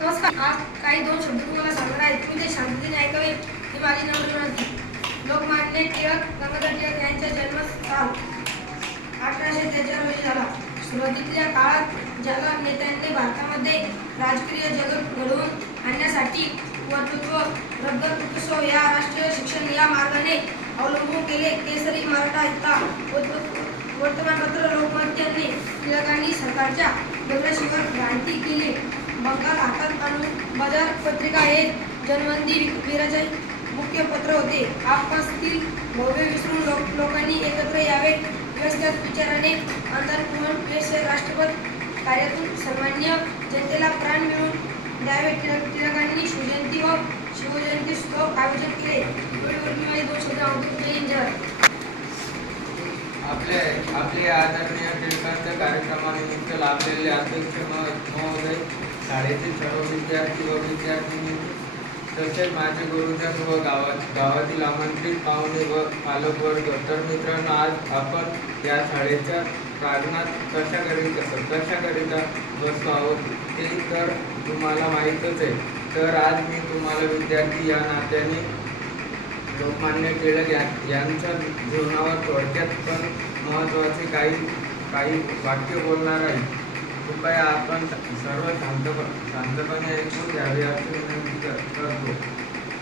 नमस्कार. आज काही दोन शब्द तुम्हाला सांगणार आहे. तुम्ही ते शांततेने ऐकावे ही माझी नम्र विनंती. लोकमान्य टिळक गंगाधर टिळक यांचा जन्मस्थळ 1843 रोजी झाला. सुरुवातीच्या काळात ज्याला नेत्यांनी भारतामध्ये राजकीय जगत घडवून आणण्यासाठी वर्तृत्व रद्दत्व या राष्ट्रीय शिक्षण या मार्गाने अवलंबून केले. केसरी मराठा हिता वर्तमानपत्र लोकमत टिळकांनी सरकारच्या दौऱ्याशिवाय क्रांती केली. बंगाल हातात आणून बाजार पत्रिका हे जनवंदी वीराचे मुख्य पत्र होते. आपत्कालीन भव्य विसरून लोकांनी एकत्र यावे. व्यवस्थित विचाराने अंतर्मुख राष्ट्रपत कार्यातून सर्वसामान्य जनतेला प्राण मिळवून द्यावे. टिळकांनी शिवजयंती व शिवजयंती उत्सव आयोजन केले. दोन शब्द आपले आदरणीय टिळकांच्या कार्यक्रमानिमित्त लाभलेले अध्यक्ष महोदय, शाळेतील सर्व विद्यार्थी व विद्यार्थिनी, तसेच माझे गुरुजन व गावातील आमंत्रित पाहुणे व पालकवर्ग, तर मित्रांनो, आज आपण या शाळेच्या प्रांगणात कशाकरिता बसलो आहोत ते तर तुम्हाला माहीतच आहे. तर आज मी तुम्हाला विद्यार्थी या नात्याने लोकमान्य टिळक यांच्या जीवनावर थोडक्यात पण महत्त्वाचे काही वाक्य बोलणार आहे. कृपया आपण सर्व शांतपणे ऐकून घ्यावे अशी विनंती करतो.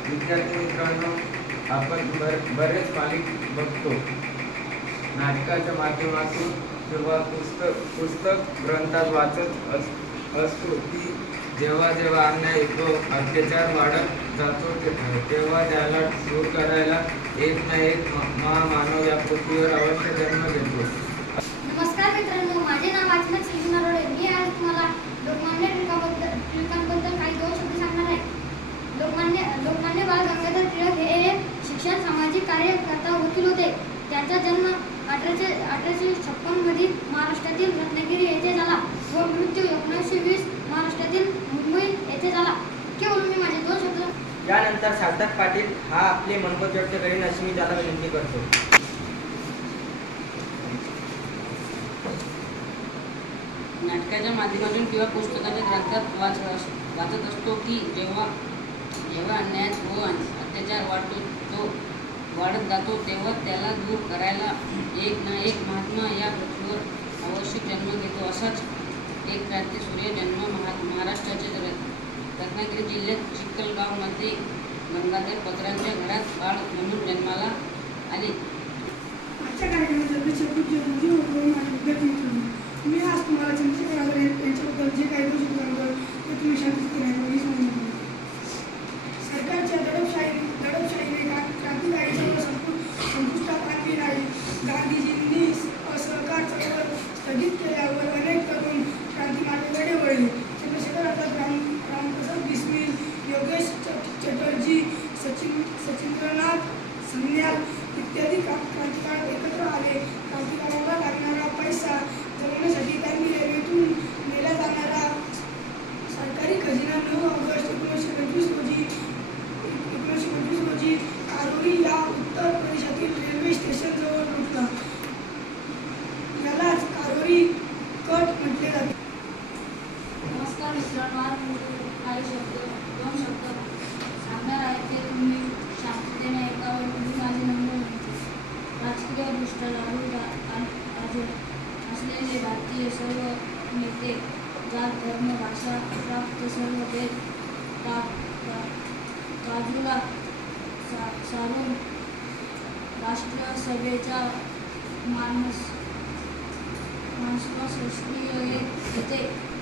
विद्यार्थी मित्रांनो, आपण बरेच मालिक बघतो. नाटकाच्या माध्यमातून किंवा पुस्तक ग्रंथात वाचत असतो की जेव्हा अन्याय व अत्याचार वाढत जातो तेव्हा त्याला दूर करायला एक ना एक महामानव या पृथ्वीवर अवश्य जन्म घेतो. नमस्कार मित्रांनो, माझे नाव वाचनात श्री नरोडे. मी आज तुम्हाला लोकमान्य टिळकांबद्दल काही दोन शब्द सांगणार आहे. लोकमान्य बाळ गंगाधर टिळक हे शिक्षण सामाजिक कार्यकर्ता वकील होते. त्यांचा जन्म 1856 मध्ये महाराष्ट्रातील रत्नागिरी येथे झाला व मृत्यू 1920 महाराष्ट्रातील मुंबई येथे झाला. केवळ मी माझे दोन शब्द यानंतर सार्थक पाटील हा आपले मनोगत व्यक्त करेन अशी मी त्याला विनंती करतो. नाटकाच्या माध्यमातून किंवा पुस्तकाच्या ग्रंथात वाचत असतो की जेव्हा अन्याय व अत्याचार वाढत जातो तेव्हा त्याला दूर करायला एक ना एक महात्मा या पृथ्वीवर अवश्य जन्म घेतो. असाच एक क्रांतीसूर्य जन्म महाराष्ट्राच्या रत्नागिरी जिल्ह्यात चिखलगावमध्ये गंगाधर पत्रांच्या घरात बाळ म्हणून जन्माला आले. आजच्या मी आज तुम्हाला चंद्रशेखर आझाद यांच्याबद्दल जे काही गोष्टी सांगतो ते तुम्ही शांततेने सांगितलं. सरकारच्या दडपशाहीने क्रांतिकारी चळवळ संपुष्टात आणली नाही. गांधीजींनी असहकार चळवळ स्थगित केल्यावर अनेक तरुण क्रांतिमार्गाकडे वळले. चंद्रशेखर आझाद, रामप्रसाद बिस्मिल, योगेश चटर्जी, सचिंद्रनाथ सान्याल इत्यादी क्रांतिकारक एकत्र आले. क्रांतिकारकांना लागणारा पैसा जमवण्यासाठी त्यांनी रेल्वेतून नेला जाणारा सरकारी खजिना 9 ऑगस्ट 1925 रोजी कारोरी या उत्तर प्रदेशातील रेल्वे स्टेशनजवळ लुटला. यालाच कारोरी कट म्हटले जाते. नमस्कार मित्रांनो, आज मी दोन शब्द सांगणार आहे ते तुम्ही शांततेने ऐकावे ही माझी नम्र विनंती. राजकीयदृष्ट्या असलेले भारतीय सर्व नेते जात धर्म भाषा प्राप्त सर्व भेद बाजूला सारून राष्ट्रसभेच्या मानस शास्त्रीय येते